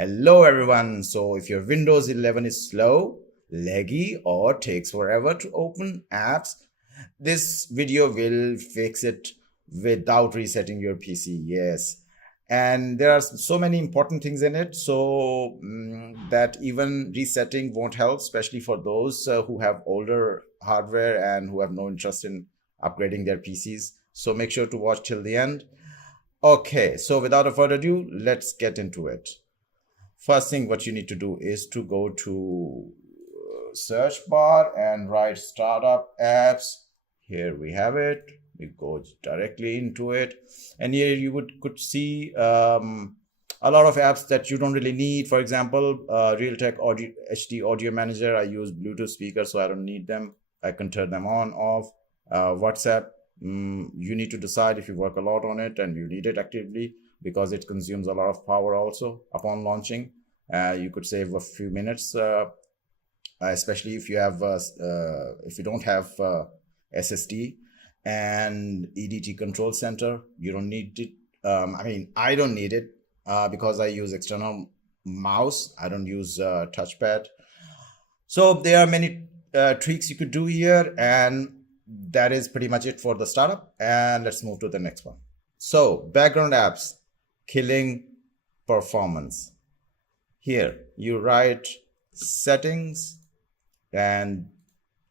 Hello everyone. So if your Windows 11 is slow, laggy, or takes forever to open apps, this video will fix it without resetting your PC. Yes. And there are so many important things in it, so that even resetting won't help, especially for those who have older hardware and who have no interest in upgrading their PCs. So make sure to watch till the end. Okay, so without a further ado, let's get into it. First thing what you need to do is to go to search bar and write startup apps. Here we have it. We go directly into it, and here you could see a lot of apps that you don't really need. For example, Realtek audio HD audio manager. I use Bluetooth speakers, so I don't need them. I can turn them on, off. WhatsApp, you need to decide if you work a lot on it and you need it actively, because it consumes a lot of power also upon launching. You could save a few minutes, especially if you have if you don't have SSD and EDT control center. You don't need it. I mean, I don't need it because I use external mouse. I don't use touchpad. So there are many tweaks you could do here, and that is pretty much it for the startup. And let's move to the next one. So background apps killing performance. Here you write settings and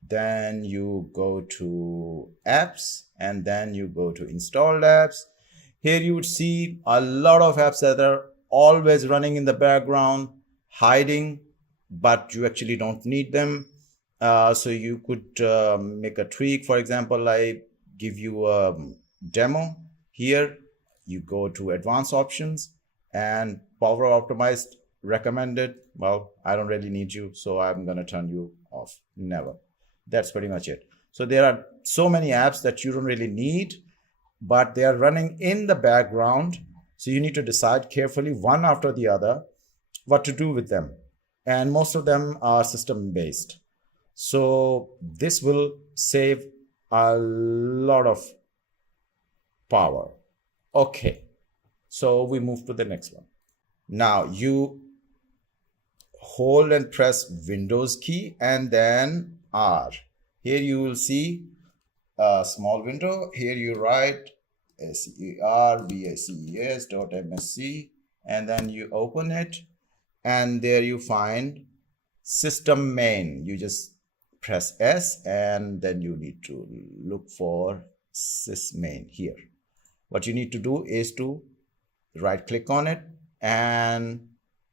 then you go to apps and then you go to installed apps. Here you would see a lot of apps that are always running in the background, hiding, but you actually don't need them. So you could make a tweak. For example, I give you a demo. Here you go to advanced options and power optimized recommended. Well, I don't really need you, so I'm going to turn you off. Never. That's pretty much it. So there are so many apps that you don't really need, but they are running in the background. So you need to decide carefully, one after the other, what to do with them. And most of them are system based. So this will save a lot of power. Okay, so we move to the next one. Now you hold and press Windows key and then R. Here you will see a small window. Here you write servces.msc and then you open it, and there you find SysMain. You just press S and then you need to look for SysMain here. What you need to do is to right click on it and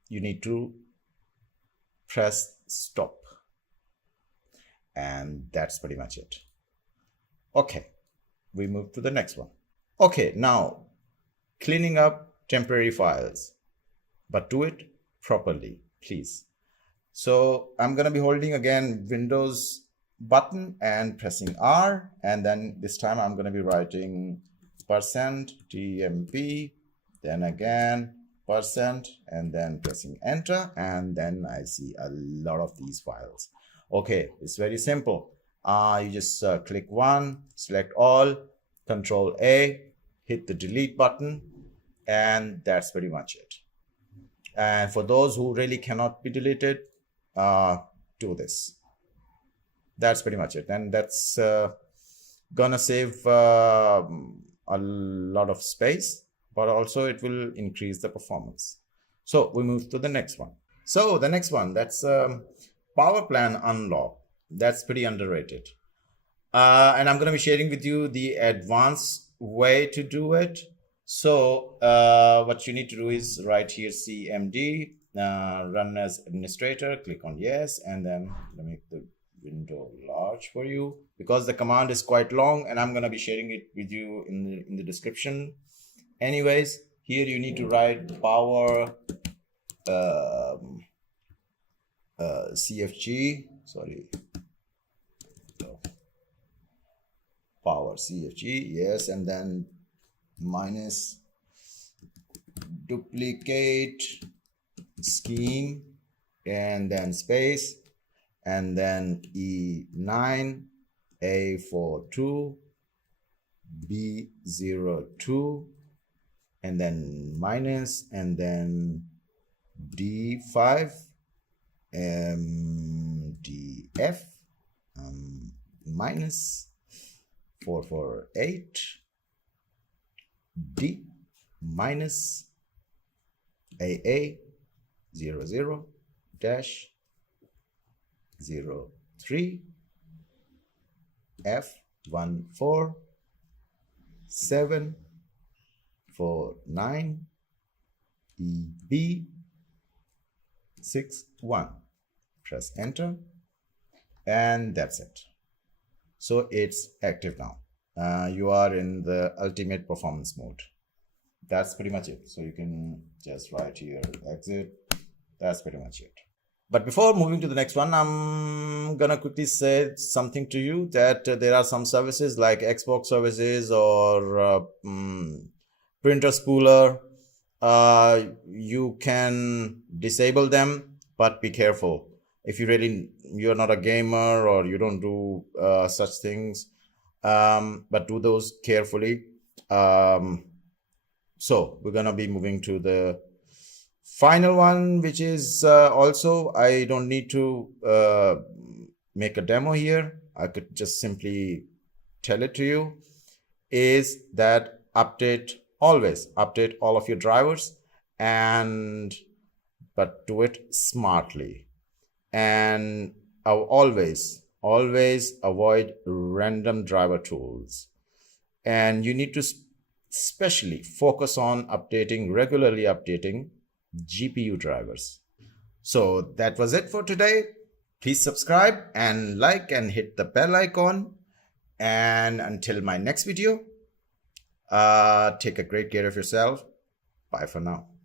you need to press stop, and that's pretty much it. Okay, we move to the next one. Okay, now cleaning up temporary files, but do it properly, please. So I'm going to be holding again Windows button and pressing R, and then this time I'm going to be writing %tmp, then again %, and then pressing enter, and then I see a lot of these files. Okay, it's very simple. You just click one, select all, Control A, hit the delete button, and that's pretty much it. And for those who really cannot be deleted, do this. That's pretty much it, and that's gonna save a lot of space, but also it will increase the performance. So we move to the next one. So the next one, that's power plan unlock. That's pretty underrated. And I'm going to be sharing with you the advanced way to do it. So what you need to do is right here, CMD, run as administrator, click on yes, and then make the window large for you, because the command is quite long and I'm going to be sharing it with you in the description. Anyways, here you need to write power CFG, power CFG, yes, and then minus duplicate scheme, and then space, and then E9 A42 B02, and then minus, and then D5 MDF minus 448 D minus AA 00 dash 03 F14749 EB61. Press enter, and that's it. So it's active now. You are in the ultimate performance mode. That's pretty much it. So you can just write here exit. That's pretty much it. But before moving to the next one, I'm gonna quickly say something to you that there are some services like Xbox services or printer spooler. You can disable them, but be careful. If you're not a gamer or you don't do such things, but do those carefully. So we're gonna be moving to the final one, which is also, I don't need to make a demo here. I could just simply tell it to you, is that always update all of your drivers, but do it smartly. And always avoid random driver tools. And you need to especially focus on regularly updating GPU drivers. So that was it for today. Please subscribe and like and hit the bell icon. And until my next video, take a great care of yourself. Bye for now.